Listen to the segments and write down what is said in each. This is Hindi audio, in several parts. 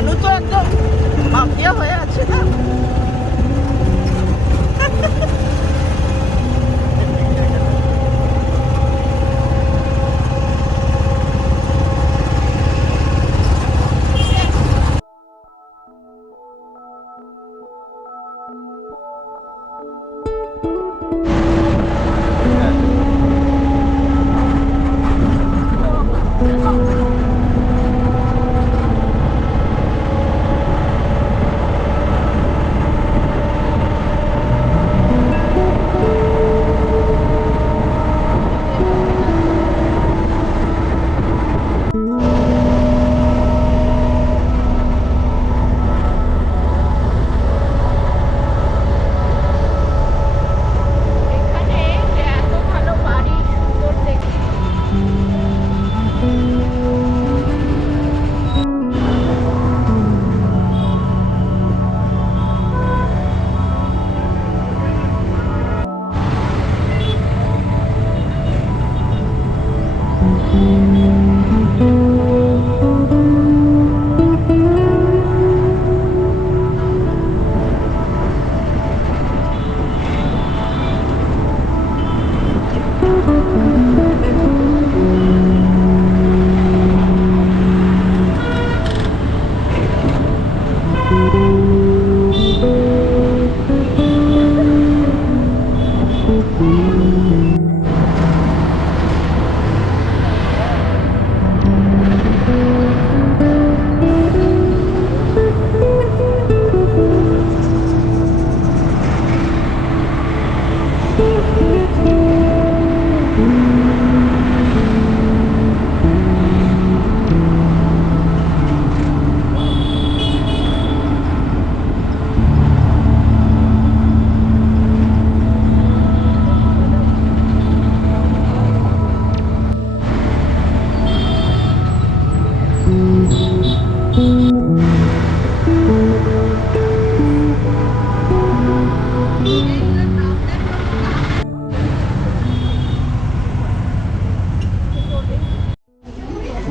মানু তো একদম মাফিয়া হয়ে আছে না।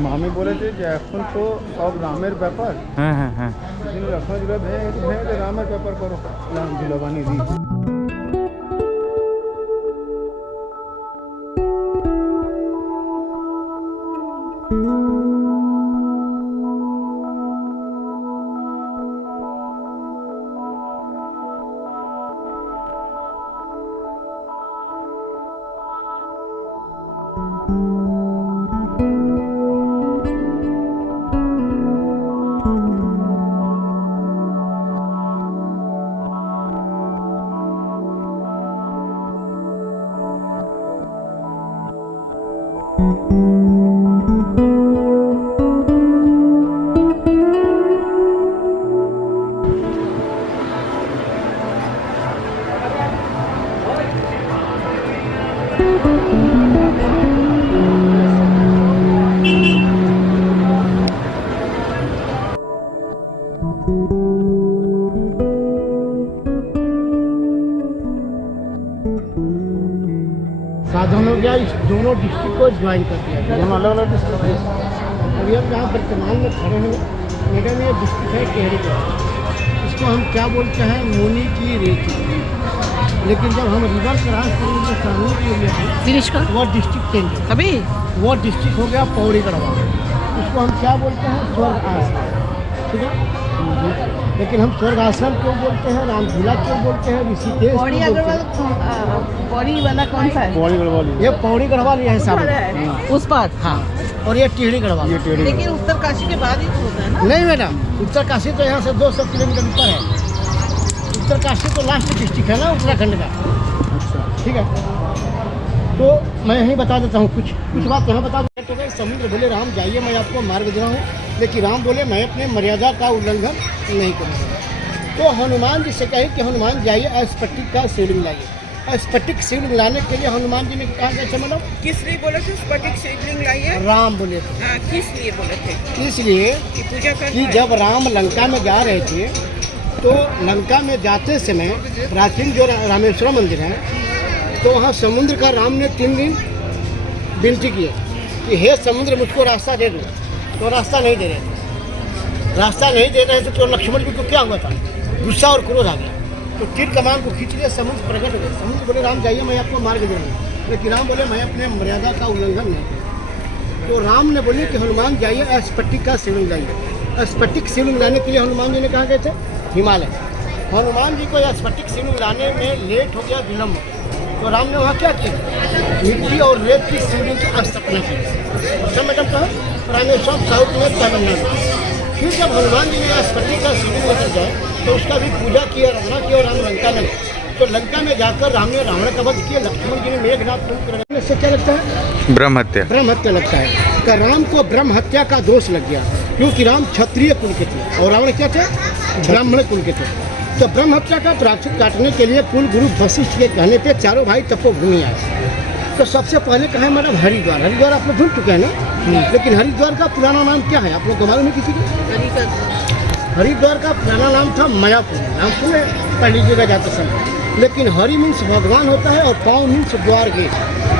মামি বলেছে যে এখন তো সব রামের ব্যাপার। হ্যাঁ হ্যাঁ হ্যাঁ এখন যেটা রামের ব্যাপার করো, রাম ঝুলা বানিয়ে দিই। साधनों क्या इस दोनों डिस्ट्रिक्ट को ज्वाइन कर दिया, दोनों अलग अलग डिस्ट्रिक्ट। अभी हम यहाँ वर्तमान में खड़े हैं मैडम, ये डिस्ट्रिक्ट है टेहरी का। इसको हम क्या बोलते हैं, मोनी की रेती। लेकिन जब हम रिवर क्रॉस करेंगे सामने के एरिया फिनिश का वो डिस्ट्रिक्ट चेंज, अभी वो डिस्ट्रिक्ट हो गया पौड़ी गढ़वा। उसको हम क्या बोलते हैं, स्वर्ग आश्रम। ठीक है, लेकिन हम स्वर्ग आश्रम क्यों बोलते हैं, राम झूला क्यों बोलते हैं, ऋषिकेश पौड़ी क्यों बोलते अग्रवाल हैं? पौड़ी वाला कौन सा है? पौड़ी गढ़वाल ये पौड़ी गढ़वाल ये है सामने। उस पार। हाँ, और ये टिहरी गढ़वाल। ये टेढ़ी लेकिन उत्तरकाशी के बाद ही तो होता है ना। नहीं मैडम, उत्तरकाशी तो यहाँ से 200 किलोमीटर ऊपर है। उत्तरकाशी तो लास्ट डिस्ट्रिक्ट है ना उत्तराखंड का। ठीक है, तो मैं यहीं बता देता हूँ कुछ बात यहाँ बता दूँ। तो भाई समुद्र बोले राम जाइए, मैं आपको मार्ग दे रहा हूँ, लेकिन राम बोले मैं अपने मर्यादा का उल्लंघन नहीं करूँगा। तो हनुमान जी से कहे कि हनुमान जाइए स्फटिक का शिवलिंग लाइए। स्फटिक शिवलिंग लाने के लिए हनुमान जी ने कहा कैसे, मतलब किस लिए बोले थे स्फटिक शिवलिंग लाइए? राम बोले थे। हाँ, किस लिए बोले थे? इसलिए कि पूजा करना कि है। जब राम लंका में जा रहे थे तो लंका में जाते समय प्राचीन जो रामेश्वरम मंदिर है, तो वहाँ समुद्र का राम ने 3 दिन विनती की कि हे समुद्र मुझको रास्ता दे दो, तो रास्ता नहीं दे रहे थे। रास्ता नहीं दे रहे थे तो लक्ष्मण जी को क्या हुआ था, गुस्सा और क्रोध आ गया। तो तीर कमान को खींच लिया, समुद्र प्रकट हो गया। समुद्र बोले राम जाइए, मैं आपको मार्ग दूंगा। लेकिन राम बोले मैं अपने मर्यादा का उल्लंघन नहीं करूँ। तो राम ने बोले कि हनुमान जाइए स्फटिक का शिवलिंग लाइए। स्फटिक शिवलिंग लाने के लिए हनुमान जी ने कहा गए थे हिमालय। हनुमान जी को यह स्फटिक शिवलिंग लाने में लेट हो गया, विलम्ब हो गया। तो राम ने वहाँ क्या किया, मिट्टी और रेत की शिवलिंग की स्थापना की। सब मैडम कहा रामेश्वरम साउथ में तमिलनाडु। फिर जब हनुमान जी ने यह स्फटिक का शिवलिंग लेकर जाए तो उसका भी पूजा किया, रखना किया और राम लंका में गए। तो लंका में जाकर राम ने रावण का वध किया। लक्ष्मण जी ने मेघनाथ कुंभ। इससे क्या लगता है, ब्रह्म हत्या। ब्रह्म हत्या लगता है कि राम को ब्रह्म हत्या का दोष लग गया, क्योंकि राम क्षत्रिय कुल के थे और रावण क्या थे, ब्राह्मण कुल के थे। तो ब्रह्म हत्या का प्रायश्चित काटने के लिए कुल गुरु वशिष्ठ के कहने पे चारों भाई तपोभूमि आए। तो सबसे पहले कहा मैडम हरिद्वार। हरिद्वार आप लोग भूल चुके हैं ना, लेकिन हरिद्वार का पुराना नाम क्या है आप लोग को मालूम है किसी को? हरिद्वार का पुराना नाम था मायापुर। नाम सुने पढ़ लीजिएगा जाते समय। लेकिन हरि मीन्स भगवान होता है और पाँव मीन्स द्वार गेट।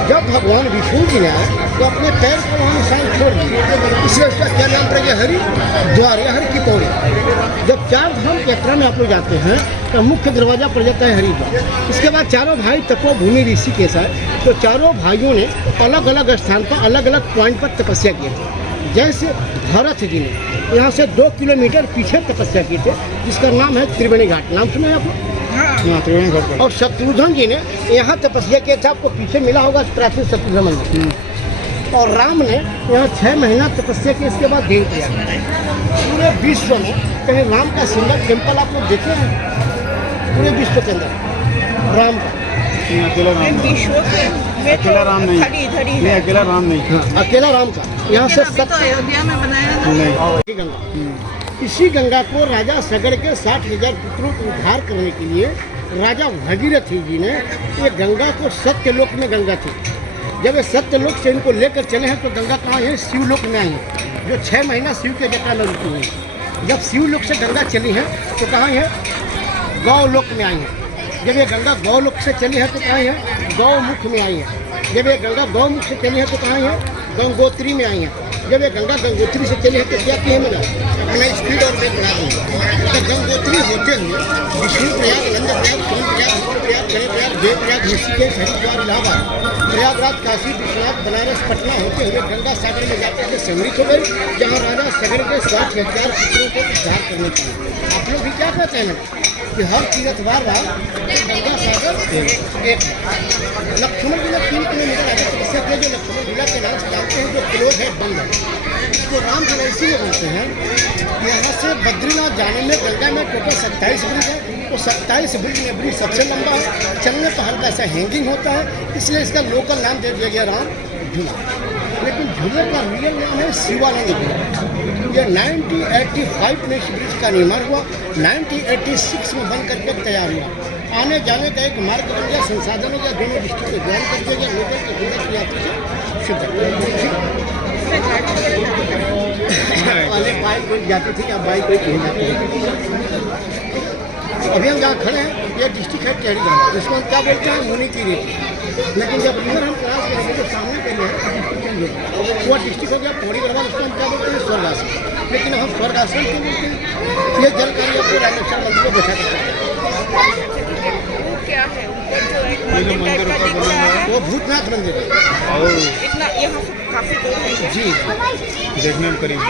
जब भगवान विष्णु जी ने आए तो अपने पैर को वहाँ निशान छोड़ दिए, इसलिए उसका क्या नाम पड़ गया, हरि द्वार या हरि की पौड़ी। जब चार धाम यात्रा में आप लोग जाते हैं तो मुख्य दरवाजा पड़ जाता है हरिद्वार। इसके बाद चारों भाई तपोभूमि ऋषि के साथ, तो चारों भाइयों ने अलग अलग स्थान पर अलग अलग पॉइंट पर तपस्या की थी। जैसे भरत जी ने यहाँ से 2 किलोमीटर पीछे तपस्या की थे, जिसका नाम है त्रिवेणी घाट। नाम सुना है आपको? हाँ, त्रिवेणी घाट। और शत्रुघ्न जी ने यहाँ तपस्या किया था, आपको पीछे मिला होगा प्राचीन शत्रुघ्न मंदिर। और राम ने यहाँ 6 महीना तपस्या की, इसके बाद देह किया। पूरे विश्व में कहीं राम का सिंगल टेम्पल आप लोग देखे हैं? पूरे विश्व के अंदर राम का अकेला राम, विश्व में अकेला राम नहीं, नहीं अकेला राम नहीं, हाँ, अकेला राम का। यहाँ से तो अयोध्या में बनाया ना। नहीं। गंगा, इसी गंगा को राजा सगड़ के 60,000 पुत्रों को उद्धार करने के लिए राजा भगीरथ जी ने ये गंगा को सत्यलोक में गंगा थी। जब ये सत्यलोक से इनको लेकर चले हैं तो गंगा कहाँ है, शिवलोक में आई है, जो 6 महीना शिव के जटा में रुकी हुई। जब शिवलोक से गंगा चली है तो कहाँ है, गौलोक में आई है। जब ये गंगा गौलोक से चली है तो कहाँ है, गौमुख में आई है। जब ये गंगा गौमुख से चली है तो कहाँ है, गंगोत्री में आई है। जब ये गंगा गंगोत्री से चली है तो क्या किए मेरा अपना स्पीड और ब्रेक बढ़ा दूँगा। तो गंगोत्री होते हुए विष्णु प्रयाग, नंद प्रयाग, सोन प्रयाग, रुद्र प्रयाग, गणे प्रयाग, देव प्रयाग, ऋषिकेश, हरिद्वार, इलाहाबाद, प्रयागराज, काशी, विश्वनाथ, बनारस, पटना होते हुए गंगा सागर में जाकर के सम्मिलित हो गई, जहाँ राजा सगर के 60,000 पुत्रों को उद्धार करने के लिए। आप लोग भी क्या कहते हैं कि हर तीर्थ बार गंगा सागर एक। लक्ष्मण जी ने 3 किलोमीटर आगे तपस्या किया, जो लक्ष्मण झूला के नाम से जानते हैं, जो क्लोज है बंद है। इसको राम झूला इसीलिए बोलते हैं, यहाँ से बद्रीनाथ जाने में गंगा में टोटल 27 ब्रिज है। तो 27 ब्रिज में ब्रिज सबसे लंबा है, चलने पर हल्का सा हैंगिंग होता है, इसलिए इसका लोकल नाम दे दिया गया राम झूला। लेकिन झूले का रियल नाम है शिवानंद झूला। यह 1985 में इस ब्रिज का निर्माण हुआ, 1986 में बन करके तैयार हुआ। आने जाने का एक मार्ग बन गया, संसाधनों का दोनों डिस्ट्रिक्ट को ज्वाइन कर दिया गया, लोकल के गुजरात यात्री से शुद्ध। पहले बाइक कोई जाती थी, अब बाइक कोई कहीं जाती थी। अभी हम जहाँ खड़े हैं ये डिस्ट्रिक्ट है टेहरी गंगा, जिसको हम क्या बोलते हैं, मुनि की रेती। लेकिन जब इधर हम क्रॉस करेंगे तो सामने के लिए वो डिस्ट्रिक्ट हो गया पौड़ी गढ़वाल, उसको हम क्या बोलते हैं, स्वर्गासन। लेकिन हम स्वर्गासन क्यों बोलते हैं, ये जानकारी आपको रामेश्वर मंदिर में बैठा करते हैं। क्या है ये जो मंदिर ऊपर बना है वो भूतनाथ मंदिर है। इतना यहाँ से काफी दूर है जी, देखने में करीब है।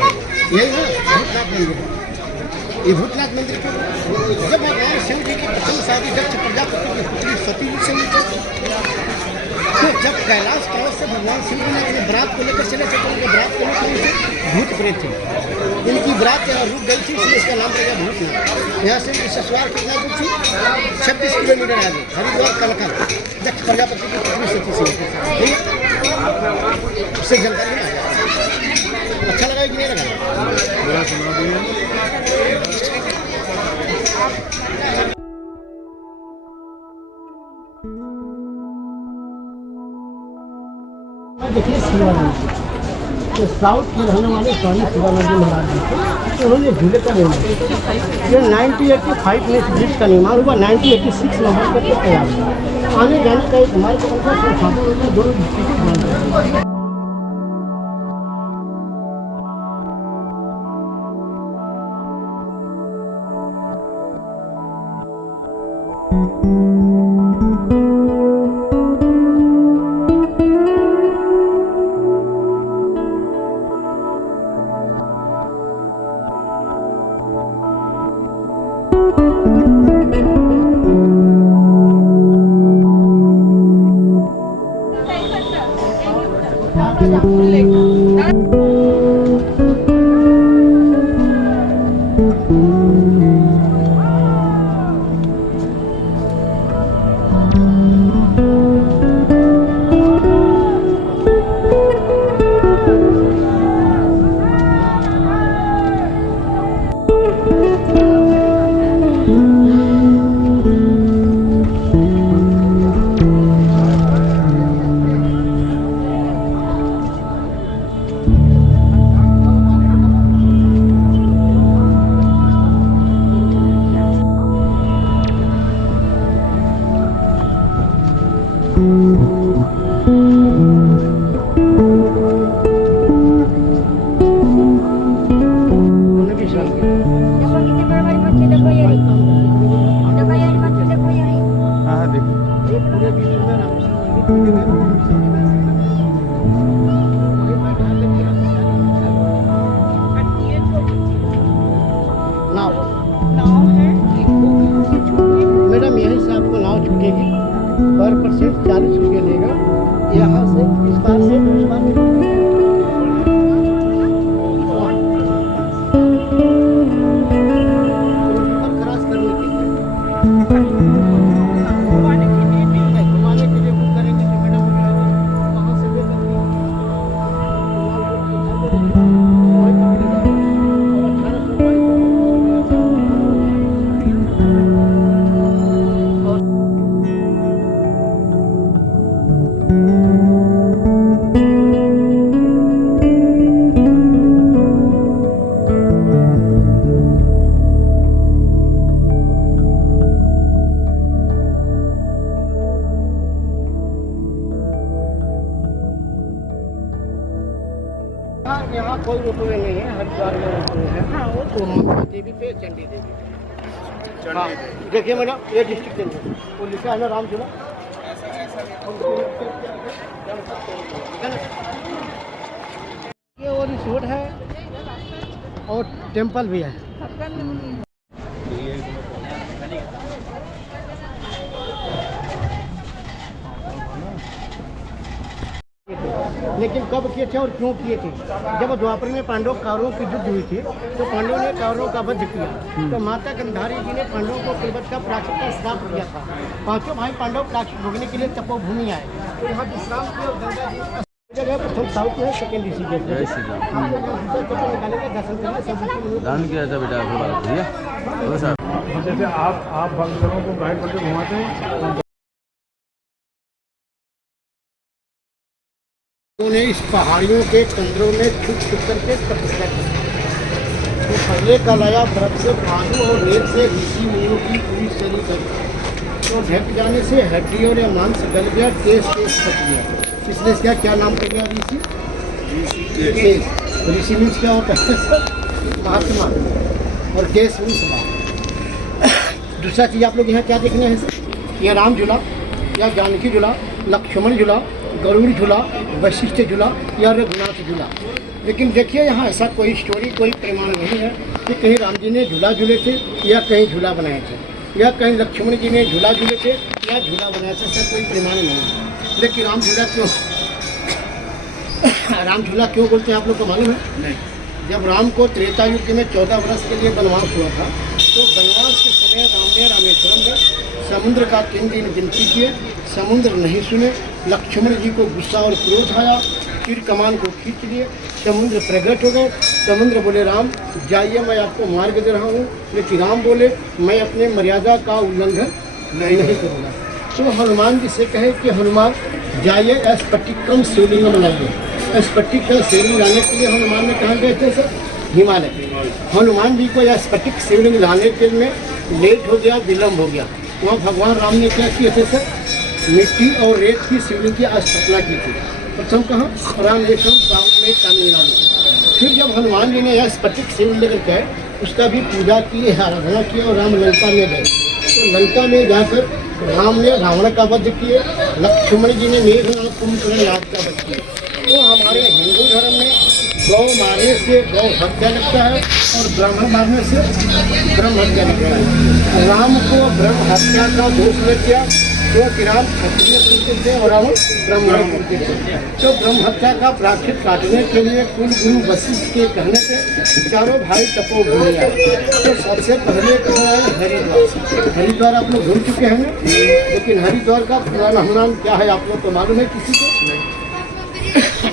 यही है भूतनाथ मंदिर। ये भूतनाथ मंदिर क्यों, जब भगवान शिव जी की प्रथम शादी दक्ष प्रजापति की पुत्री सती जी से हुई थी, तो जब कैलाश पर्वत से भगवान शिव जी ने अपने बरात को लेकर चले थे तो उनके बरात को लेकर भूत प्रेत थे, इनकी बरात यहाँ रुक गई थी, इसलिए इसका नाम पड़ गया भूतनाथ। यहाँ से ससुराल कितना दूर थी, 26 किलोमीटर आगे हरिद्वार कलकल दक्ष प्रजापति की पुत्री सती से। ठीक है, उससे जानकारी मिला। अच्छा लगा कि नहीं लगा? बड़ा सुना दिया। देखिए शिवानंद तो साउथ के रहने वाले स्वामी शिवानंद जी महाराज जी थे, तो उन्होंने झूले का निर्माण किया। ये 1985 में इस ब्रिज का निर्माण हुआ, 1986 में बन करके तैयार हुआ। आने जाने का एक मार्ग दोनों डिस्ट्रिक्ट हाँ देखो नाव नाव है मैडम यहीं से आपको नाव छूटेगी पर परसेंट 40 रुपये लेगा यहाँ से इस बार से उस बार क्रॉस करने के लिए घुमाने के लिए भी घुमाने के लिए बुक करेंगे तो मैडम वहाँ से लेकर यहाँ कोई रोपवे नहीं है, हरिद्वार में रोपवे है। हाँ वो तो ममता देवी पे चंडी देवी। हाँ, देखिए मैडम ये डिस्ट्रिक्ट चंडी वो लिखा है ना रामझूला। ये और रिसोर्ट है और टेम्पल भी है। लेकिन कब किए थे और क्यों किए थे? जब द्वापर में पांडव कौरवों की युद्ध हुई थी तो पांडवों ने कौरवों का वध किया तो माता गंधारी जी ने पांडवों को कुलवत का प्राचीन का श्राप दिया था। पांचों भाई पांडव प्राचीन भोगने के लिए तपोभूमि आए तो यहाँ विश्राम किए और गंगा जी जगह प्रथम साउथ है, सेकेंड ऋषिकेश है। आप लोग यहाँ दूसरा चक्कर निकालेंगे, दर्शन करेंगे, सब दान किया था बेटा आपके पास भैया बोलो साहब। जैसे आप भक्तों को गाइड करके घुमाते हैं उन्होंने इस पहाड़ियों के कंदरों में छुप छुप करके तपस्या की। तो पहले का लाया बर्फ से बालू और रेत से ऋषि मुनियों की पूरी शरीर ढक तो ढक जाने से हड्डी और मांस गल गया, केस फट गया। इसलिए इसका क्या नाम पड़ गया? ऋषि। ऋषि मीन्स क्या होता है सर? महात्मा। और केस मीन्स बाल। दूसरा चीज़ आप लोग यहाँ क्या देखने हैं सर? यह राम झूला या जानकी झूला, लक्ष्मण झूला, गरुड़ झूला, वशिष्ठ झूला या रघुनाथ झूला। लेकिन देखिए यहाँ ऐसा कोई स्टोरी कोई प्रमाण नहीं है कि कहीं राम जी ने झूला झूले थे या कहीं झूला बनाए थे या कहीं लक्ष्मण जी ने झूला झूले थे या झूला बनाए थे। ऐसा कोई प्रमाण नहीं है। लेकिन राम झूला क्यों राम झूला क्यों बोलते हैं आप लोग को मालूम है? नहीं। जब राम को त्रेता युग में 14 वर्ष के लिए वनवास हुआ था तो वनवास के समय राम ने रामेश्वरम में समुद्र का 3 दिन विनती किए, समुद्र नहीं सुने। लक्ष्मण जी को गुस्सा और क्रोध आया, तीर कमान को खींच लिए, समुद्र प्रकट हो गए। समुद्र बोले राम जाइए, मैं आपको मार्ग दे रहा हूँ। लेकिन राम बोले मैं अपने मर्यादा का उल्लंघन नहीं करूँगा। तो हनुमान जी से कहे कि हनुमान जाइए स्फटिकम शिवलिंग बनाइए। स्फटिक का शिवलिंग लाने के लिए हनुमान ने कहाँ गए थे सर? हिमालय। हनुमान जी को यह स्फटिक शिवलिंग लाने के में लेट हो गया, विलम्ब हो गया। वहाँ भगवान राम ने क्या किए थे सर? मिट्टी और रेत की शिवलिंग की स्थापना की थी। प्रथम कहाँ? रामेश्वरम साउथ में तमिलनाडु। फिर जब हनुमान जी ने यह स्फटिक शिवलिंग लेकर गए उसका भी पूजा की, आराधना की और राम लंका में गए। तो लंका में जाकर राम ने रावण का वध किए, लक्ष्मण जी ने मेघनाथ कुंभकर्ण का वध किया। तो हमारे हिंदू धर्म में गौ मारने से गौ हत्या लगता है और ब्राह्मण मारने से ब्रह्म हत्या लगता है। राम को ब्रह्म हत्या का दोष लग गया क्योंकि राम क्षत्रिय कुल थे और रावण ब्राह्मण कुल थे। तो ब्रह्म हत्या का प्रायश्चित काटने के लिए कुल गुरु वशिष्ठ के कहने से चारों भाई तपोभूमि आए। तो सबसे पहले कहाँ आए? हरिद्वार। हरिद्वार आप लोग घूम चुके हैं, लेकिन हरिद्वार का पुराना नाम क्या है आप लोग को मालूम है किसी को?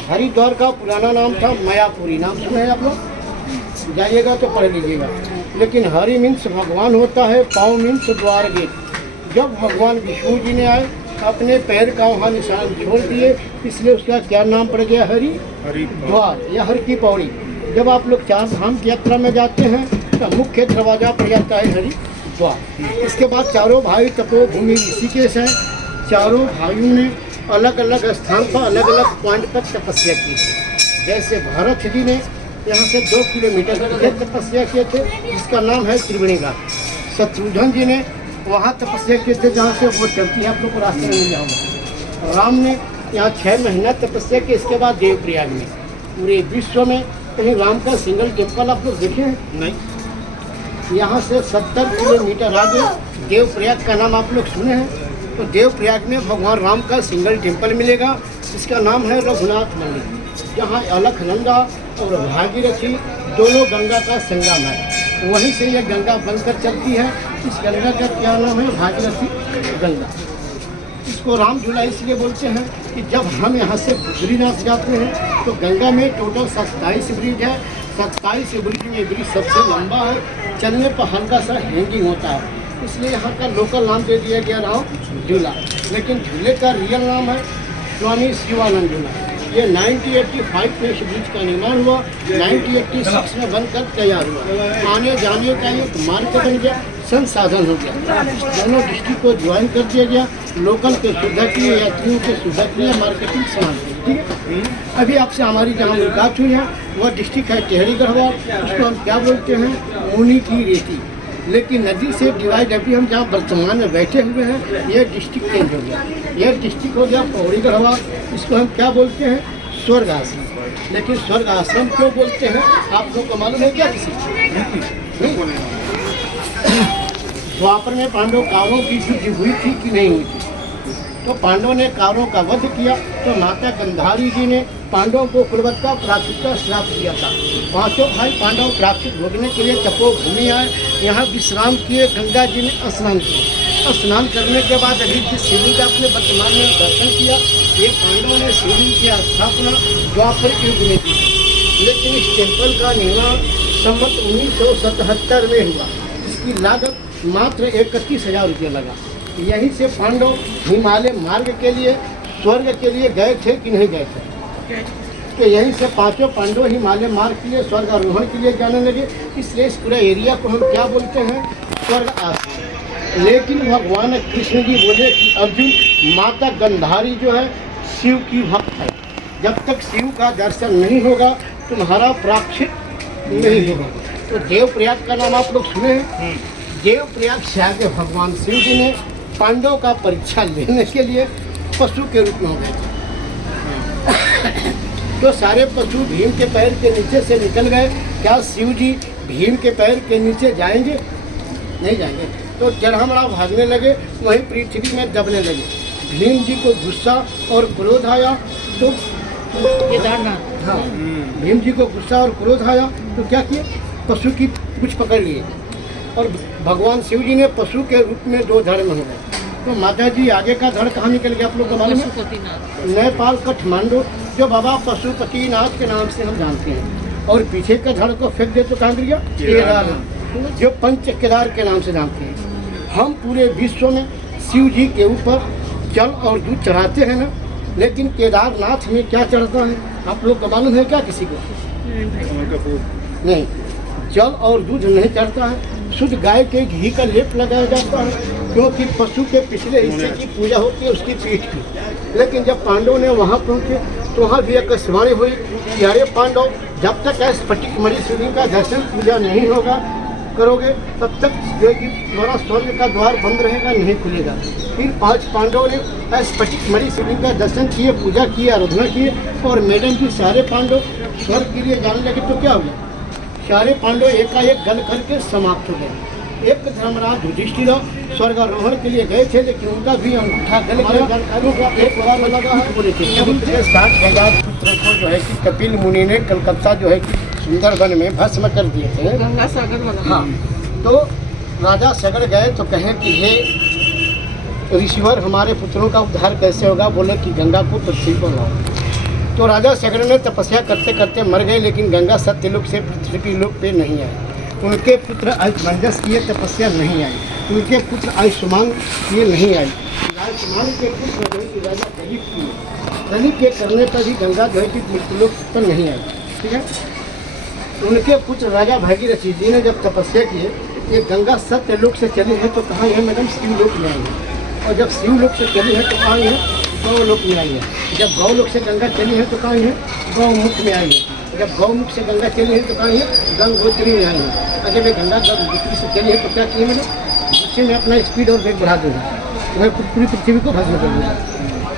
हरिद्वार का पुराना नाम था मायापुरी। नाम सुने हैं आप लोग? जाइएगा तो पढ़ लीजिएगा। लेकिन हरि मीन्स भगवान होता है, पाँव मीन्स द्वार गेट। जब भगवान विष्णु जी ने आए अपने पैर का वहाँ निशान छोड़ दिए, इसलिए उसका क्या नाम पड़ गया? हरिद्वार या हर की पौड़ी। जब आप लोग चार धाम की यात्रा में जाते हैं तो मुख्य दरवाजा पड़ जाता है हरिद्वार। इसके बाद चारों भाई तपोभूमि ऋषिकेश हैं। चारों भाइयों ने अलग अलग स्थान पर अलग अलग पॉइंट पर तपस्या की। जैसे भरत जी ने यहाँ से 2 किलोमीटर पीछे तपस्या किए थे, जिसका नाम है त्रिवेणी घाट। शत्रुघ्न जी ने वहाँ तपस्या किए थे जहाँ से वो चलती है, आप लोग को रास्ते में मिल जाऊँगा। राम ने यहाँ 6 महीना तपस्या की। इसके बाद देवप्रयाग में पूरे विश्व में कहीं राम का सिंगल टेम्पल आप लोग देखे हैं? नहीं। यहाँ से 70 किलोमीटर आगे देवप्रयाग का नाम आप लोग सुने हैं? तो देवप्रयाग में भगवान राम का सिंगल टेम्पल मिलेगा, जिसका नाम है रघुनाथ मंदिर। जहाँ अलकनंदा और भागीरथी दोनों गंगा का संगम है। वहीं से ये गंगा बनकर चलती है। इस गंगा का क्या नाम है? भागीरथी गंगा। इसको राम झूला इसलिए बोलते हैं कि जब हम यहाँ से बद्रीनाथ जाते हैं तो गंगा में टोटल 27 ब्रिज है। 27 ब्रिज में ब्रिज सबसे लंबा है, चलने पर हल्का सा हैंगिंग होता है, इसलिए यहाँ का लोकल नाम दे दिया गया राम झूला। लेकिन झूले का रियल नाम है स्वामी शिवानंद झूला। ये 1985 में इस ब्रिज का निर्माण हुआ, 1986 में बनकर तैयार हुआ। आने जाने का एक मार्ग बन गया, संसाधन हो गया। दोनों डिस्ट्रिक्ट को ज्वाइन कर दिया गया, लोकल के सुविधा के लिए, यात्रियों के सुविधा के लिए, मार्केटिंग सामान। ठीक है, अभी आपसे हमारी जहाँ मुलाकात हुई है वह डिस्ट्रिक्ट है टेहरी गढ़वाल। उसको हम क्या बोलते हैं? मुनि की रेती। लेकिन नदी से डिवाइड अभी हम जहाँ वर्तमान में बैठे हुए हैं ये डिस्ट्रिक्ट चेंज हो गया। यह डिस्ट्रिक्ट हो गया पौड़ी गढ़वाल। इसको हम क्या बोलते हैं? स्वर्ग आश्रम। लेकिन स्वर्ग आश्रम क्यों बोलते हैं आप लोग को मालूम है क्या? किसी द्वापर में पांडव कौरवों की युद्ध हुई थी कि नहीं हुई थी? तो पांडवों ने कौरवों का वध किया तो माता गंधारी जी ने पांडवों को कुलवत का प्राकृत का श्राप दिया था। पांचों भाई पांडव प्राकृत भोगने के लिए तपोभूमि आए, यहाँ विश्राम किए। गंगा जी ने स्नान किया। स्नान करने के बाद अभी जिस शिवलिंग का अपने वर्तमान में दर्शन किया, ये पांडवों ने शिवलिंग की स्थापना द्वापर के युग में की। लेकिन इस टेम्पल का निर्माण संवत 1977 में हुआ, जिसकी लागत मात्र 31,000 रुपये लगा। यहीं से पांडव हिमालय मार्ग के लिए, स्वर्ग के लिए गए थे कि नहीं गए थे? तो यहीं से पांचों पांडव हिमालय मार्ग के लिए, स्वर्ग आरोहण के लिए जाने लगे। इसलिए इस पूरे एरिया को हम क्या बोलते हैं? स्वर्ग आश्रम। लेकिन भगवान कृष्ण जी बोले कि अर्जुन, माता गंधारी जो है शिव की भक्त है। जब तक शिव का दर्शन नहीं होगा तुम्हारा प्रायश्चित नहीं होगा। तो देवप्रयाग का नाम आप लोग सुने हैं? देवप्रयाग से आगे भगवान शिव जी ने पांडवों का परीक्षा लेने के लिए पशु के रूप में हो गए। तो सारे पशु भीम के पैर के नीचे से निकल गए। क्या शिव जी भीम के पैर के नीचे जाएंगे? नहीं जाएंगे। तो जड़हमड़ा भागने लगे, वहीं पृथ्वी में दबने लगे। भीम जी को गुस्सा और क्रोध आया तो हाँ, भीम जी को गुस्सा और क्रोध आया तो क्या किए? पशु की पूंछ पकड़ लिए और भगवान शिव जी ने पशु के रूप में 2 धड़ में हो गए। तो माता जी आगे का धड़ कहाँ निकल गया आप लोग को मालूम है? नेपाल काठमांडू, जो बाबा पशुपतिनाथ के नाम से हम जानते हैं। और पीछे का धड़ को फेंक दे तो कहाँ गिर गया? केदारनाथ, जो पंच केदार के नाम से जानते हैं। हम पूरे विश्व में शिव जी के ऊपर जल और दूध चढ़ाते हैं ना, लेकिन केदारनाथ में क्या चढ़ता है आप लोग को मालूम है क्या? किसी को नहीं। जल और दूध नहीं चढ़ता है, शुद्ध गाय के घी का लेप लगाया जाता है, क्योंकि पशु के पिछले हिस्से की पूजा होती है, उसकी पीठ की। लेकिन जब पांडव ने वहाँ पहुँचे तो वहाँ भी आकाशवाणी हुई कि अरे पांडव, जब तक स्फटिक मणि शिवलिंग का दर्शन पूजा नहीं होगा करोगे तब तक जो है कि तुम्हारा स्वर्ग का द्वार बंद रहेगा, नहीं खुलेगा। फिर 5 पांडवों ने स्फटिक मणि शिवलिंग का दर्शन किए, पूजा की, आराधना किए और मैडम जी सारे पांडव स्वर्ग के लिए जाने लगे। तो क्या हो गया, सारे पांडव एकाएक गल करके समाप्त हो गए। एक धर्मराज युधिष्ठिर स्वर्गारोहण के लिए गए थे, लेकिन उनका भी अंगूठा गल गया। एक बार लगा है बोले थे उनके साथ गंगा पुत्र को जो है कि कपिल मुनि ने कलकत्ता जो है कि सुंदरबन में भस्म कर दिए थे, गंगा सागर वाला। हाँ, तो राजा सगड़ गए तो कहें कि हे ऋषिवर, हमारे पुत्रों का उद्धार कैसे होगा? बोले कि गंगा को पृथ्वी पर लाओ। तो राजा सगड़ ने तपस्या करते करते मर गए, लेकिन गंगा सत्यलोक से पृथ्वी लोक पे नहीं आए। उनके पुत्र आयुष्मंजस किए, तपस्या नहीं आई। उनके पुत्र आयुष्मान किए, नहीं आई। आयुष्मान के पुत्र जो है कि राजा दलीप किए, दलीप के करने पर भी गंगा जो है कि मृत्युलोक पर नहीं आई। ठीक है, उनके पुत्र राजा भागीरथी जी ने जब तपस्या किए, ये गंगा सत्यलोक से चली है तो कहाँ है मैडम? शिवलोक में आई है। और जब शिवलोक से चली है तो कहाँ है? गौलोक में आई है। जब गौलोक से गंगा चली है तो कहाँ है? गौमुख में आई है। जब गौमुख से गंगा चली है तो कहाँ है? गंगोत्री में आई है। अगर वे गंगा गंगोत्री से चली है तो क्या किए मैंने? उससे मैं अपना स्पीड और वेग बढ़ा दूँगा, मैं पूरी पृथ्वी को भस्म कर दूँगा।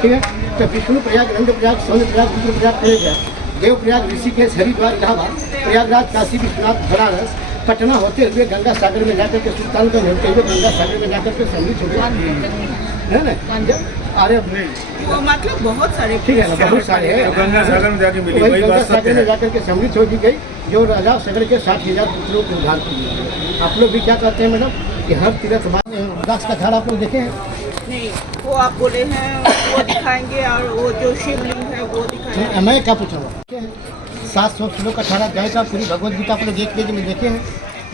ठीक है, तो विष्णु प्रयाग, नंद प्रयाग, सोन प्रयाग, रुद्र प्रयाग कहे गया, देव प्रयाग, ऋषिकेश, हरिद्वार, इलाहाबाद, प्रयागराज, काशी विश्वनाथ, बनारस, पटना होते हुए गंगा सागर में जाकर के सुल्तानगंज होते हुए गंगा सागर में जाकर के सम्मिलित हो गया है ना। अरे वो मतलब बहुत सारे, ठीक है ना, बहुत सारे हैं। गंगा सागर में जाके मिली, वही वही गंगा बात सागर सत्य में है। जाकर के सम्मिलित हो गई, जो राजा सगर के 60,000 पुत्रों को उद्धार किया। आप लोग भी क्या कहते हैं मैडम कि हर तीर्थ बाद दास का धार आप लोग देखे हैं? नहीं, वो आप बोले हैं वो दिखाएंगे, और वो जो शिवलिंग है वो दिखाएंगे। मैं क्या पूछूँगा? 700 श्लोक का 18 अध्याय का पूरी भगवद गीता आप लोग 1 पेज में देखे हैं।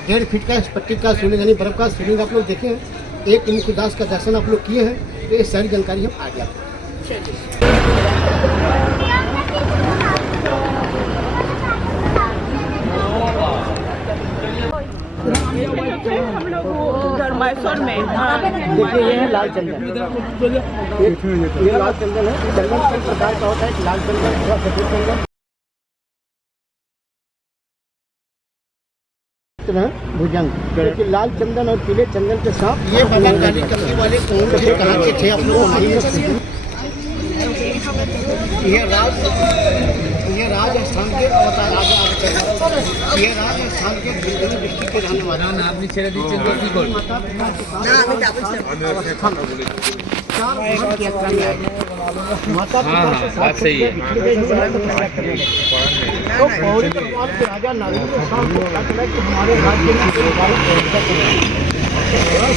1.5 फीट का स्फटिक का शिवलिंग यानी बर्फ का शिवलिंग आप लोग देखे हैं। एक मुखदास का दर्शन आप लोग किए हैं। तो ये सारी जानकारी हम आगे आपको हम लोग वो मैसूर में। देखिए, ये है लाल चंदन। ये लाल चंदन है। चंदन कई प्रकार का होता है, लाल चंदन, थोड़ा सफेद चंदन, भुजंग। देखिए, लाल चंदन और पीले चंदन के साथ ये बदन काली कमली वाले कौन थे, कहाँ के थे आप लोग? ये राजस्थान के अवतार, ये राजस्थान के बिलगुनी डिस्ट्रिक्ट के रहने वाले हैं। আপনি ছেড়ে দিচ্ছেন তো কি করবেন? चार भाग की यात्रा में आए। माता पिता से साथ बात सही है। बिछड़ गए हैं, तपस्या कर रहे हैं। तो पौड़ी परिवार के राजा नरेंद्र शाह को पता चला कि हमारे राज्य में कोई भारत व्यवस्था कर रहा है।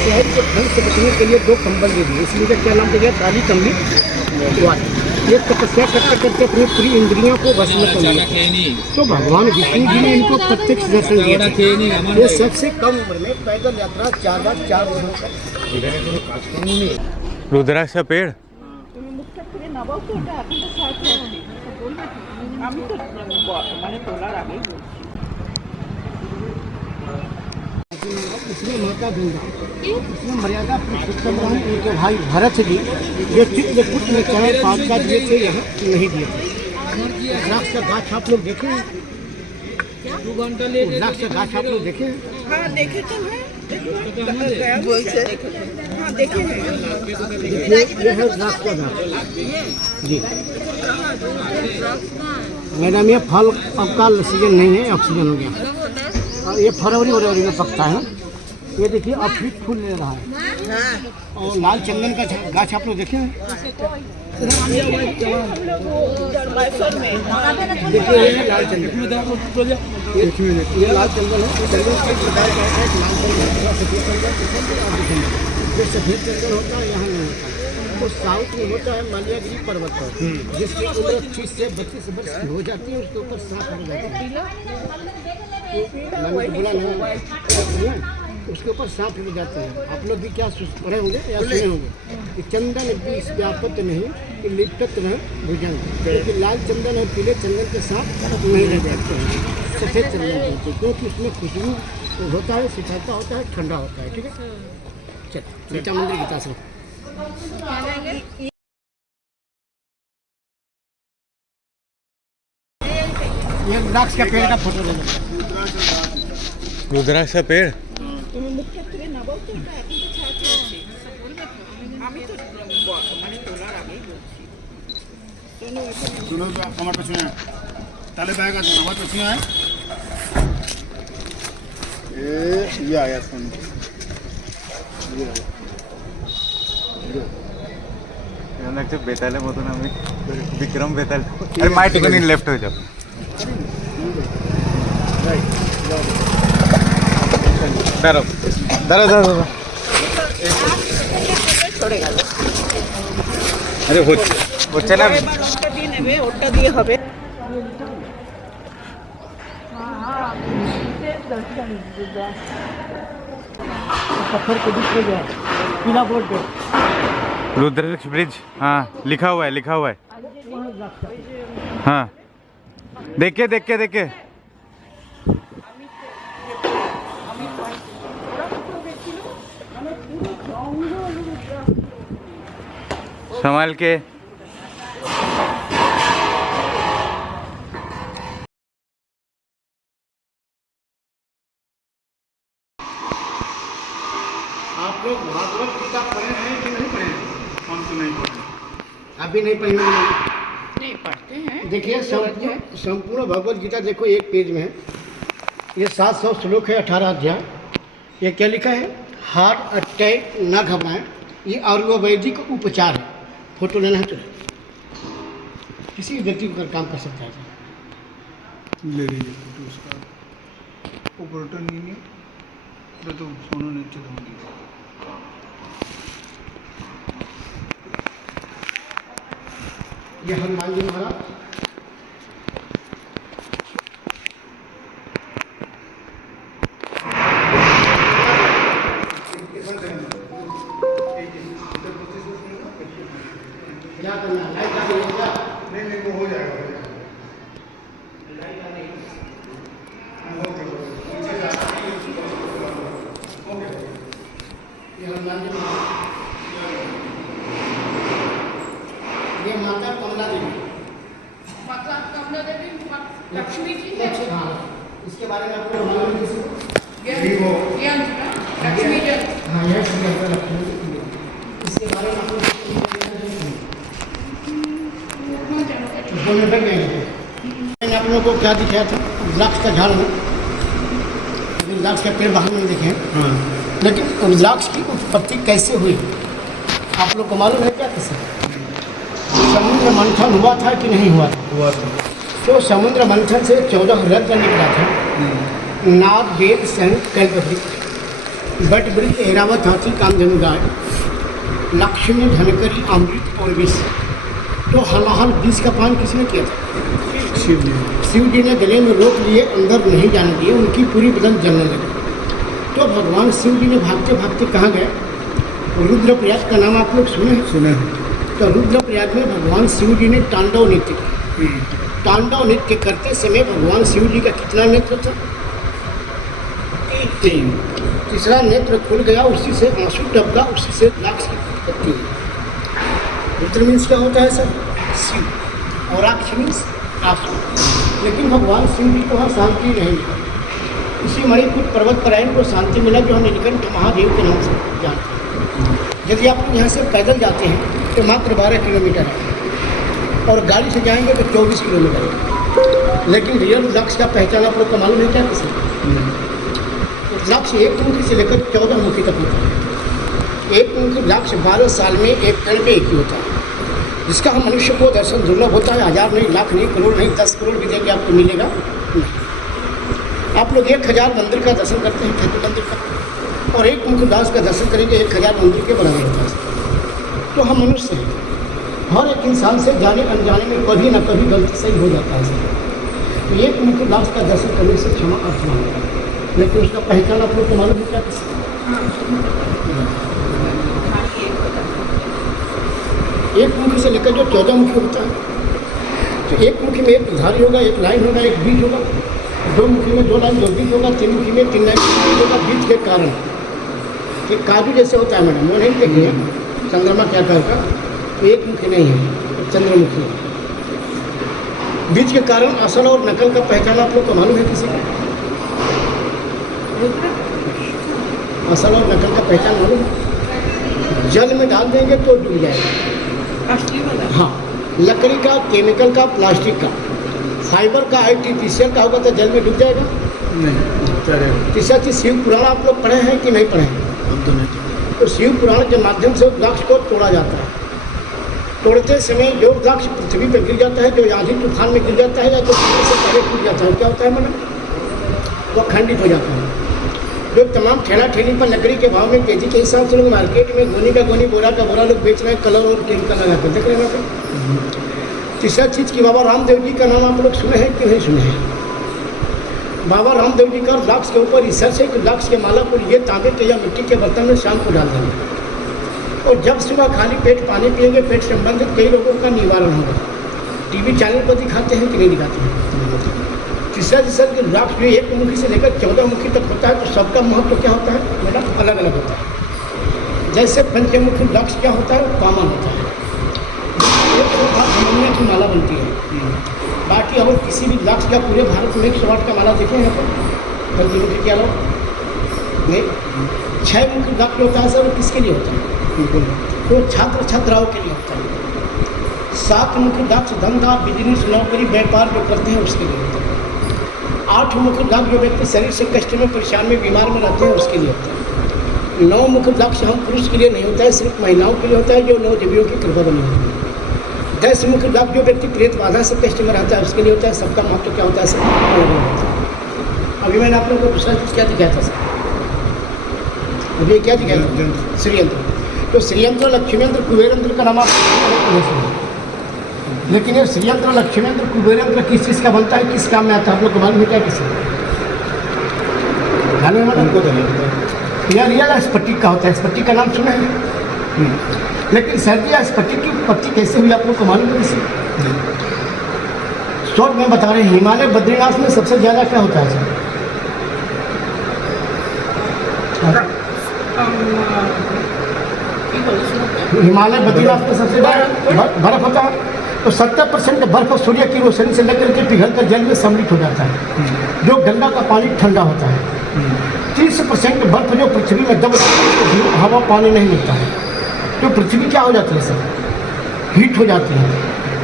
शहर को ठंड से बचने के लिए 2 कंबल दे दिए, इसलिए क्या नाम दिया? काली कमली वाली। ये तपस्या करते करते अपनी पूरी इंद्रियों को वश में कर लिया। तो भगवान विष्णु जी ने इनको प्रत्यक्ष दर्शन दिया था। ये सबसे कम उम्र में पैदल यात्रा 4 बार 4 वर्षों तक। रुद्राक्ष का पेड़ इसमें माता गंगा, इसमें मर्यादा पुरुषोत्तम राम उनके भाई भरत जी ये चित्रकूट में 4-5 का दिए थे, यहाँ नहीं दिए थे। रुद्राक्ष का गाछ आप लोग देखे हैं? रुद्राक्ष का गाछ आप लोग देखे हैं? हाँ देखे तो है, हाँ देखे हैं। देखिए, ये है रुद्राक्ष का गाछ जी मैडम। ये फल आपका सीजन नहीं है, ऑक्सीजन हो गया। और ये फरवरी में पकता है। ये देखिए, अब फिर फूल ले रहा है। और लाल चंदन का गाछ आप लोग देखे हैं? मैसूर में। देखिए, ये लाल चंदन, ये लाल चंदन है। चंदन कई प्रकार का होता है, लाल चंदन, थोड़ा सफेद चंदन और दिखेंगे। जो सफेद चंदन होता है यहाँ नहीं होता है, वो साउथ में होता है, मालियागिरी पर्वत पर, जिसकी उम्र 30 से 32 वर्ष की हो जाती है, उसके ऊपर सांप लग जाते हैं। मैंने तो बोला नहीं, उसके ऊपर सांप लग जाते हैं। आप लोग भी क्या पढ़े होंगे या सुने होंगे कि चंदन बीस व्यापत नहीं कि लिप्त न भुजंग। क्योंकि लाल चंदन और पीले चंदन के साथ नहीं लग जाते हैं, सफेद चंदन बोलते हैं, क्योंकि उसमें खुशबू होता है, शीतलता होता है, ठंडा होता है। ठीक है, चल गीता मंदिर गीता से ये रुद्राक्ष का पेड़ का फोटो ले लो। रुद्राक्ष का पेड़ তুমি মুখটা থেকে নামাও তো, এটা এখন তো ছাড়তে আছে। আমি তো মানে তোলার আগেই বলছি। শোনো এখানে सुनो तो आप हमारे पेছনে आए ताले बैग আছে আমার পেছনে आए ये आया सुन ये यहाँ लगता है बेताले मत ना मैं विक्रम बेताल अरे माय टिकन इन लेफ्ट हो जाओ दारो दारो दारो छोड़ेगा अरे হচ্ছে না এবার ওটা দিয়ে নেবে, ওটা দিয়ে হবে। पत्थर के बीच में जो है पीला बोर्ड पे रुद्राक्ष ब्रिज हाँ लिखा हुआ है हाँ देख के संभाल के आप लोग भागवत गीता पढ़े हैं कि नहीं पढ़े हैं? हम तो नहीं पढ़े अभी नहीं पढ़े होंगे। नहीं पढ़ते हैं। देखिए संपूर्ण भगवत गीता देखो एक पेज में है। ये 700 श्लोक है, 18 अध्याय। ये क्या लिखा है? हार्ट अटैक न घबराएं, ये आयुर्वेदिक उपचार है। फोटो लेना है तो किसी भी व्यक्ति को काम कर सकता है। ले लीजिए फोटो उसका ऑपरेटर नहीं है तो सोनू ने चलाऊंगी ये हनुमान जी महाराज क्या करना है? लाइट का क्या? नहीं वो हो जाएगा ये हनुमान जी महाराज, ये माता कमला देवी, माता कमला देवी लक्ष्मी जी है। लक्ष्मी। हाँ, इसके बारे में आपको मालूम है किसी को? ज्ञान जी का लक्ष्मी जी। हाँ, यह श्री लक्ष्मी जी। इसके बारे में आपको मैंने आप लोगों को क्या दिखाया था? रुद्राक्ष का झाड़ में, रुद्राक्ष का पेड़ बाहर नहीं देखे, लेकिन रुद्राक्ष की उत्पत्ति कैसे हुई आप लोग को मालूम है क्या? कैसे समुद्र मंथन हुआ था कि नहीं हुआ था? हुआ था तो समुद्र मंथन से 14 रत्न निकला था। नाग, वेद, सहन, कल्पवृक्ष, बट वृक्ष, ऐरावत, हाथी, कामधेनु गाय, लक्ष्मी, धनकरी, अमृत और विष। तो हलाहल विष का पान किसने किया था? शिव जी ने गले में रोक लिए, अंदर नहीं जाने दिए, उनकी पूरी बदन जलने लगी। तो भगवान शिव जी ने भागते भागते कहाँ गए? रुद्रप्रयाग का नाम आप लोग सुने हैं? सुने तो रुद्रप्रयाग में भगवान शिव जी ने तांडव नृत्य किया। तांडव नृत्य करते समय भगवान शिव जी का कितना नेत्र था? 3। तीसरा नेत्र खुल गया, उसी से आंसू टपका, उसी से राक्ष की उत्पत्ति हुई। रुद्र मीन्स क्या होता है सर? शिव, और राक्ष मीन्स आंसू। लेकिन भगवान शिव जी को वहाँ शांति नहीं मिला। इसी मणिपुर पर्वत पर आए को शांति मिला जो हम नीलकंठ महादेव के नाम से जानते हैं। यदि आप लोग यहाँ से पैदल जाते हैं तो मात्र 12 किलोमीटर है, और गाड़ी से जाएंगे तो 24 किलोमीटर है। लेकिन रियल रुद्राक्ष का पहचान आप लोग को मालूम है क्या? किसी रुद्राक्ष एक मुखी से लेकर 14 मुखी तक होता है। एक मुखी रुद्राक्ष 12 साल में एक टन पे एक ही होता है, जिसका हम मनुष्य को दर्शन दुर्लभ होता है। 1000 नहीं, लाख नहीं, करोड़ नहीं, 10 करोड़ भी देंगे आपको मिलेगा नहीं। आप लोग 1000 मंदिर का दर्शन करते हैं, हिंदू मंदिर का, और एक मुखदास का दर्शन करेंगे 1000 मंदिर के बराबर होता है। तो हम मनुष्य हैं, हर एक इंसान से जाने अनजाने में कभी ना कभी गलती सही हो जाता है। तो एक मुखदास का दर्शन करने से क्षमा अर्थमान है, लेकिन उसका पहचान आप लोग को मालूम है क्या? किसी एक मुखी से लेकर जो 14 मुखी होता है, तो एक मुखी में एक धारी होगा, एक लाइन होगा, एक बीज होगा, 2 मुखी में 2 लाइन, 2 बीज होगा, 3 मुखी में 3 लाइन होगा। बीज के कारण एक काजू जैसे होता है मैडम, वो नहीं देखिए चंद्रमा क्या करता, तो एक मुखी नहीं है, चंद्रमुखी है। बीज के कारण असल और नकल का पहचान आप लोग को मालूम है किसी को? असल और नकल का पहचान मालूम है? जल में डाल देंगे तो डूब जाएगा। असली वाला हाँ, लकड़ी का, केमिकल का, प्लास्टिक का, फाइबर का, आर्टिफिशियल का होगा तो जल में डूब जाएगा नहीं चलेगा। तीसरा चीज़ शिव पुराण आप लोग पढ़े हैं कि नहीं पढ़े हैं? हम तो नहीं। तो शिव पुराण के माध्यम से वृक्ष को तोड़ा जाता है। तोड़ते समय जो वृक्ष पृथ्वी पर गिर जाता है, जो आंधी तूफान में गिर जाता है या जो से पहले टूट जाता है, क्या होता है मैडम? वो खंडित हो जाता है। जो तमाम ठेला ठेली पर लकड़ी के भाव में केजी के हिसाब से लोग मार्केट में गोनी का गोनी, बोरा का बोरा लोग बेच रहे हैं, कलर और केमिकल लगा कर, देख रहे हैं आप। तीसरा चीज़ की बाबा रामदेव जी का नाम आप लोग सुने हैं कि नहीं सुने हैं? बाबा रामदेव जी का वृक्ष के ऊपर रिसर्च है कि वृक्ष के माला को ये तांबे के या मिट्टी के बर्तन में शाम को डाल देंगे और जब सुबह खाली पेट पानी पिएंगे, पेट संबंधित कई रोगों का निवारण होगा। टीवी चैनल पर दिखाते हैं कि नहीं दिखाते हैं? तीसरा रिसर्च कि वृक्ष जो एक मुखी से लेकर 14 मुखी तक होता है, तो सबका महत्व क्या होता है मतलब अलग अलग होता है। जैसे पंचमुखी वृक्ष क्या होता है, वो कॉमन होता है, एक की माला बनती है। बाकी अगर किसी भी वृक्ष का पूरे भारत में 108 का माला देखें यहाँ पर पंचमुखी के अलावा नहीं, 6 मुखी वृक्ष होता है सर, वो किसके लिए होता है? वो छात्र छात्राओं के लिए होता है। 7 मुखी वृक्ष धंधा, बिजनेस, नौकरी, व्यापार जो करते हैं उसके लिए होता है। 8 मुखी वृक्ष जो व्यक्ति शरीर से कष्ट में, परेशान में, बीमार में रहते हैं उसके लिए होता है। 9 मुखी वृक्ष हम पुरुष के लिए नहीं होता है, सिर्फ महिलाओं के लिए होता है, जो 9 देवियों की कृपा बनी होती है। 10 मुखी वृक्ष जो व्यक्ति प्रेत बाधा से कष्ट में रहता है उसके लिए होता है। सबका महत्व क्या होता है सर? अलग अलग होता है। अभी मैंने आप लोगों को दूसरा चीज़ क्या दिखाया था सर? अभी ये क्या दिखाया था? श्रीयंत्र। तो श्रीयंत्र, लक्ष्मीयंत्र, कुबेरयंत्र का नाम आप नहीं सुना, लेकिन ये श्रीयंत्र, लक्ष्मीयंत्र, कुबेरयंत्र किस चीज़ का बनता है, किस काम में आता है? आप लोग को मालूम है क्या? किसी हमको तो नहीं पता। यह रियल स्फटिक का होता है। स्फटिक का नाम सुना है? लेकिन सर जी स्फटिक की उत्पत्ति कैसे हुई आप लोग को मालूम है किसी? शॉर्ट में बता रहे हैं। हिमालय बद्रीनाथ में सबसे ज़्यादा क्या होता है सर? हिमालय बद्रीनाथ में सबसे ज़्यादा बर्फ होता है। तो 70% बर्फ सूर्य की रोशनी से लेकर के पिघल कर जल में सम्मिलित हो जाता है, जो गंगा का पानी ठंडा होता है। 30% बर्फ जो पृथ्वी में दब हवा पानी नहीं मिलता है, तो पृथ्वी क्या हो जाती है सर? हीट हो जाती है।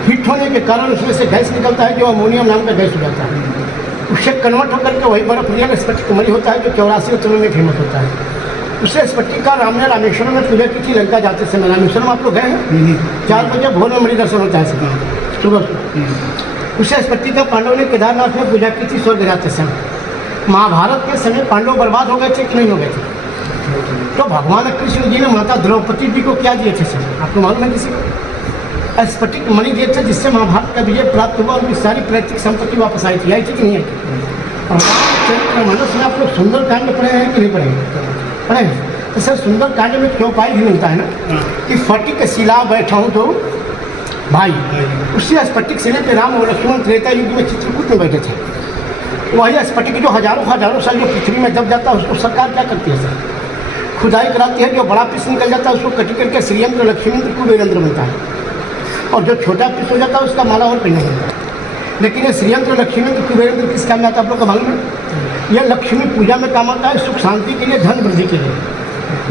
हीट होने के कारण उसमें से गैस निकलता है, जो अमोनियम नाम का गैस हो जाता है। उससे कन्वर्ट होकर के वही बर्फ रियल स्फटिक मणि होता है, जो 84 उत्सव में फेमस होता है। उससे स्फटिक का रामने रामेश्वरम में पूजा की थी लंका जाते समय। रामेश्वरम आप लोग गए हैं? 4 बजे भोर में मणि दर्शन होता है सुबह। उससे स्फटिक का पांडवों ने केदारनाथ में पूजा की थी स्वर्ग जाते समय। महाभारत के समय पांडव बर्बाद हो गए थे कि नहीं हो गए थे? तो भगवान कृष्ण जी ने माता द्रौपदी जी को क्या दिए थे सर? आपको मालूम है किसी को? स्फटिक मणि दिए थे, जिससे महाभारत का विजय प्राप्त हुआ। उनकी सारी पैतृक संपत्ति वापस आई थी। आई थी कि नहीं आई थी? और रामचरितमानस में आप लोग सुंदरकांड पढ़े हैं कि नहीं पढ़े? पढ़े हैं। तो सर सुंदरकांड में क्यों पाई भी मिलता है ना कि फटिक शिला बैठा हूँ तो भाई, उसी स्फटिक शिले पे राम और लक्ष्मण त्रेता युग में चित्रकूट में बैठे थे। वही स्फटिक जो हजारों साल जो पृथ्वी में दब जाता है, उसको सरकार क्या करती है सर? खुदाई कराती है। जो बड़ा पीस निकल जाता है उसको कटी करके श्रीयंत्र, लक्ष्मीयंत्र, कुबेरयंत्र बनता है। और जो छोटा पीस हो जाता है उसका माला और पहना बनता है। लेकिन ये श्रीयंत्र, लक्ष्मीयंत्र, कुबेरयंत्र किस काम में आता है आप लोग को मालूम है? यह लक्ष्मी पूजा में काम आता है, सुख शांति के लिए, धन वृद्धि के लिए।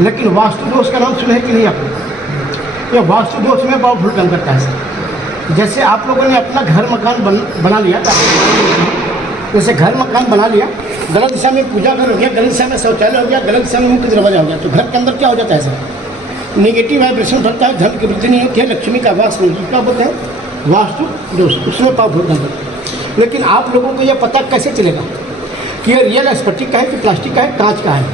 लेकिन वास्तु दोष का नाम सुना है कि नहीं आप लोग? यह वास्तु दोष में पावरफुल काम करता है सर। जैसे आप लोगों ने अपना घर मकान बना लिया, जैसे घर मकान बना लिया, गलत दिशा में पूजा घर हो गया, गलत दिशा में शौचालय हो गया, गलत दिशा में मुख्य दरवाजा हो गया, तो घर के अंदर क्या हो जाता है सर? नेगेटिव वाइब्रेशन बढ़ता है, धन की वृद्धि नहीं होती है, लक्ष्मी का वास नहीं होता। क्या बोलते हैं? वास्तु दोष, उसमें पावरफुल काम करता है। लेकिन आप लोगों को यह पता कैसे चलेगा कि यह रियल स्फटिक का है कि प्लास्टिक का है, कांच का है,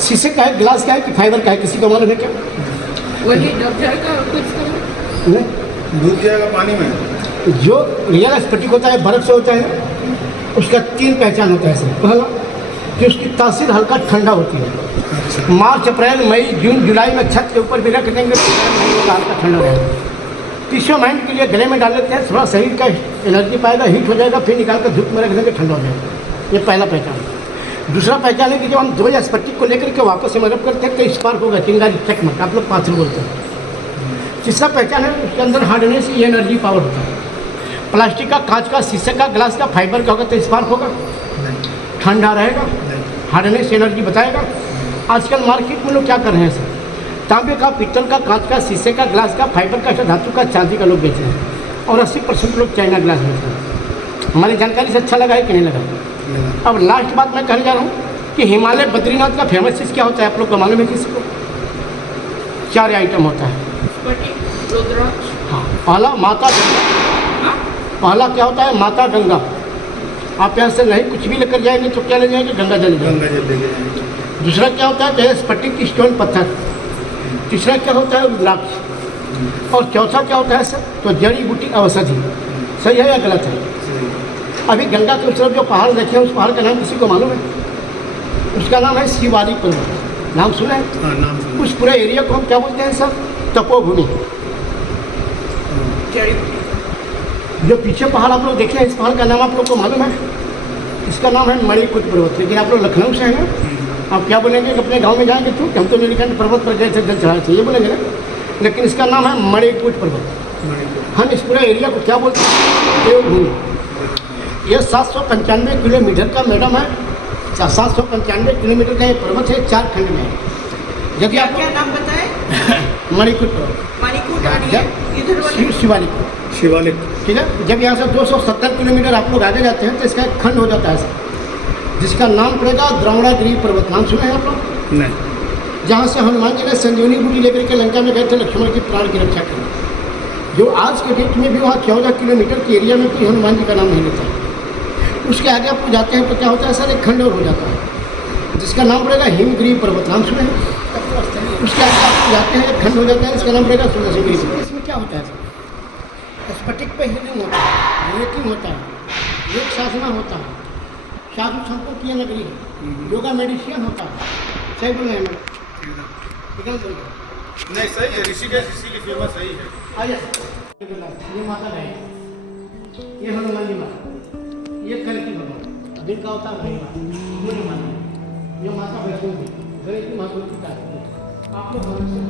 शीशे का है, ग्लास का है कि फाइबर का है? किसी को मालूम है क्या? वही डूब जाएगा कुछ नहीं, डूब जाएगा पानी में। जो रियल स्फटिक होता है बर्फ से होता है, उसका 3 पहचान होता है सर। पहला कि उसकी तासीर हल्का ठंडा होती है। मार्च, अप्रैल, मई, जून, जुलाई में छत के ऊपर भी रख देंगे तो हल्का ठंडा रहेगा। पीस ऑफ माइंड के लिए गले में डाल लेते हैं, थोड़ा शरीर का एनर्जी पाएगा, हीट हो जाएगा, फिर निकाल कर धूप में रख देंगे, ठंडा हो जाएगा। ये पहला पहचान। दूसरा पहचान है कि जब हम 2 स्फटिक को लेकर के वापस से मदद करते हैं तो स्पार्क होगा, चिंगारी, चकमक, आप लोग 5 बोलते हैं। तीसरा पहचान है उसके अंदर हार्डनेस, ये एनर्जी पावर होता है। प्लास्टिक का, कांच का, शीशे का, ग्लास का, फाइबर का होगा तो स्पार्क होगा, ठंडा रहेगा, हार्डनेस एनर्जी बताएगा। आजकल मार्केट में लोग क्या कर रहे हैं सर, तांबे का, पीतल का, कांच का, शीशे का, ग्लास का, फाइबर का, धातु का, चांदी का लोग बेच रहे हैं और 80% लोग चाइना ग्लास बेच रहे हैं। हमारी जानकारी से अच्छा लगा है कि नहीं लगा? अब लास्ट बात मैं कहने जा रहा हूँ कि हिमालय बद्रीनाथ का फेमस चीज़ क्या होता है आप लोग को मालूम है किसी को? 4 आइटम होता है। स्फटिक, रुद्राक्ष। हाँ, पहला माता गंगा। पहला क्या होता है? माता गंगा। आप यहाँ से नहीं कुछ भी लेकर जाएंगे तो क्या ले जाएंगे? गंगा जल जाएंगे। गंगा जल लेके जाएंगे। दूसरा क्या होता है? जैसे स्फटिक स्टोन पत्थर। तीसरा क्या होता है? रुद्राक्ष। और चौथा क्या होता है सर? तो जड़ी बूटी औषधि। सही है या गलत है? अभी गंगा के उस तरफ जो पहाड़ देखे हैं उस पहाड़ का नाम किसी को मालूम है? उसका नाम है शिवालिक पर्वत। नाम सुना है? हाँ, नाम सुना। उस पूरे एरिया को हम क्या बोलते हैं सर? तपोभूमि। जड़ी बूटी। जो पीछे पहाड़ आप लोग देखे हैं इस पहाड़ का नाम आप लोग को मालूम है? इसका नाम है मणिकूट पर्वत। लेकिन आप लोग लखनऊ से हैं ना, आप क्या बोलेंगे कि अपने गांव में जाएंगे तो कि हम तो नीलकंठ पर्वत पर गए थे, जल चढ़ाए थे, ये बोलेंगे ना। लेकिन इसका नाम है मणिकूट पर्वत। हम इस पूरे एरिया को क्या बोलते हैं? देवभूमि। ये 795 किलोमीटर का मैडम है। 795 किलोमीटर का ये पर्वत है, 4 खंड में है। यदि क्या आप क्या नाम बताए? मणिकूट पर्वत, मणिकूट और ये इधर वाले शिवालिक, शिवालिक। ठीक है। जब यहाँ से 270 किलोमीटर आप लोग आगे जाते हैं तो इसका एक खंड हो जाता है सर, जिसका नाम पड़ेगा द्रोणागिरी पर्वत। नाम सुना है आप लोग? नहीं। जहाँ से हनुमान जी ने संजीवनी बूटी लेकर के लंका में गए थे लक्ष्मण के प्राण की रक्षा करने। जो आज के डेट में भी वहाँ 14 किलोमीटर के एरिया में कोई हनुमान जी का नाम नहीं लेता है। उसके आगे आप जाते हैं तो क्या होता है सर? एक खंड और हो जाता है जिसका नाम पड़ेगा हिमगिरी पर्वत। नाम सुने हैं? उसके आगे आप जाते हैं एक खंड हो जाता है जिसका नाम पड़ेगा सुदर्शनगिरी पर्वत। इसमें क्या होता है सर? स्फटिक पे हीलिंग होता है, रेटिंग होता है, योग साधना होता है, साधु संतों की नगरी है, योगा मेडिसिन होता है। सही बोल रहे हैं मैडम? नहीं, सही है। ऋषिकेश इसीलिए फेमस सही है। आइए सर। ये माता है, ये हनुमान जी माता, ये कल की भगवान दिन का होता है भाई माता, ये माता वैष्णो देवी, गणेश की माता की तारीफ आप लोग हमें से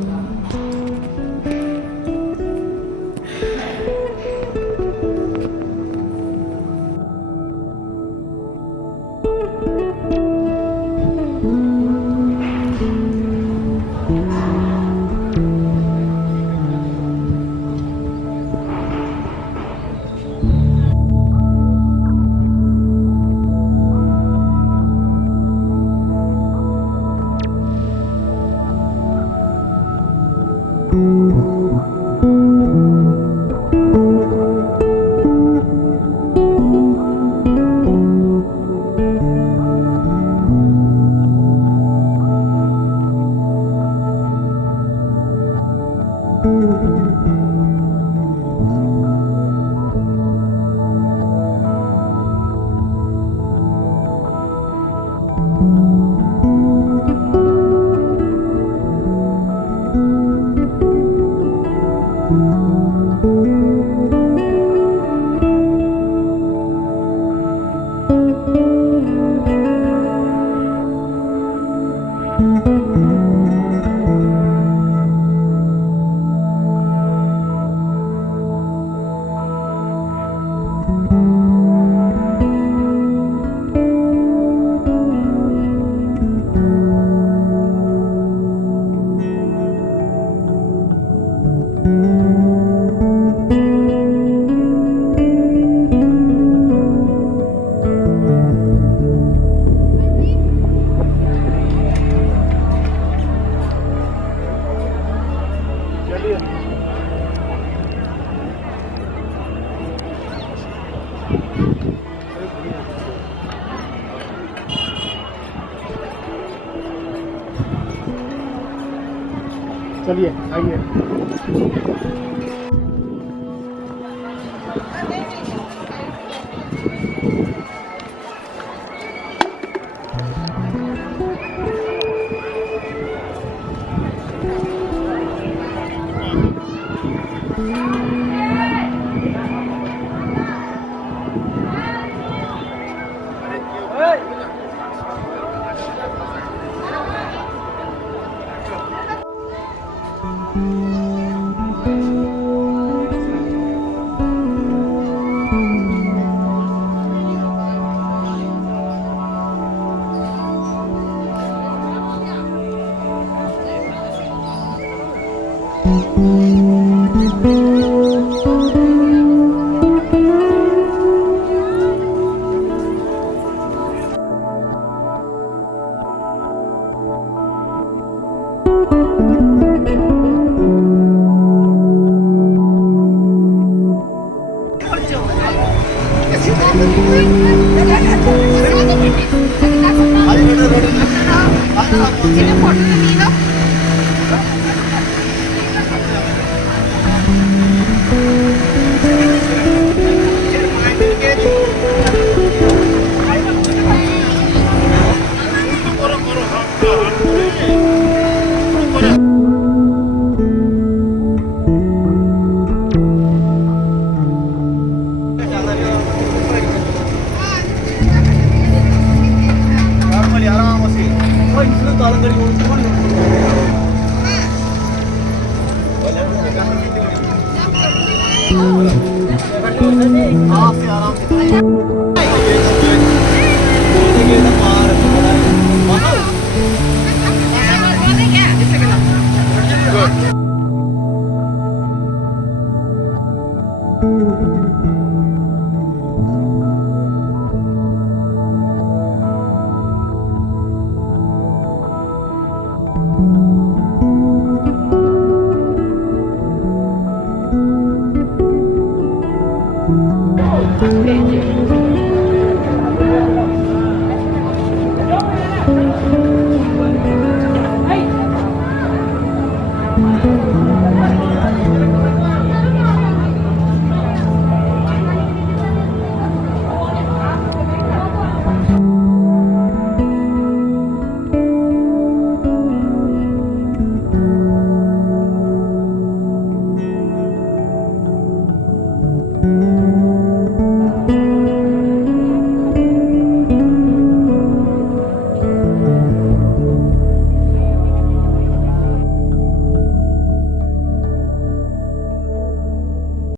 चलिए आइए।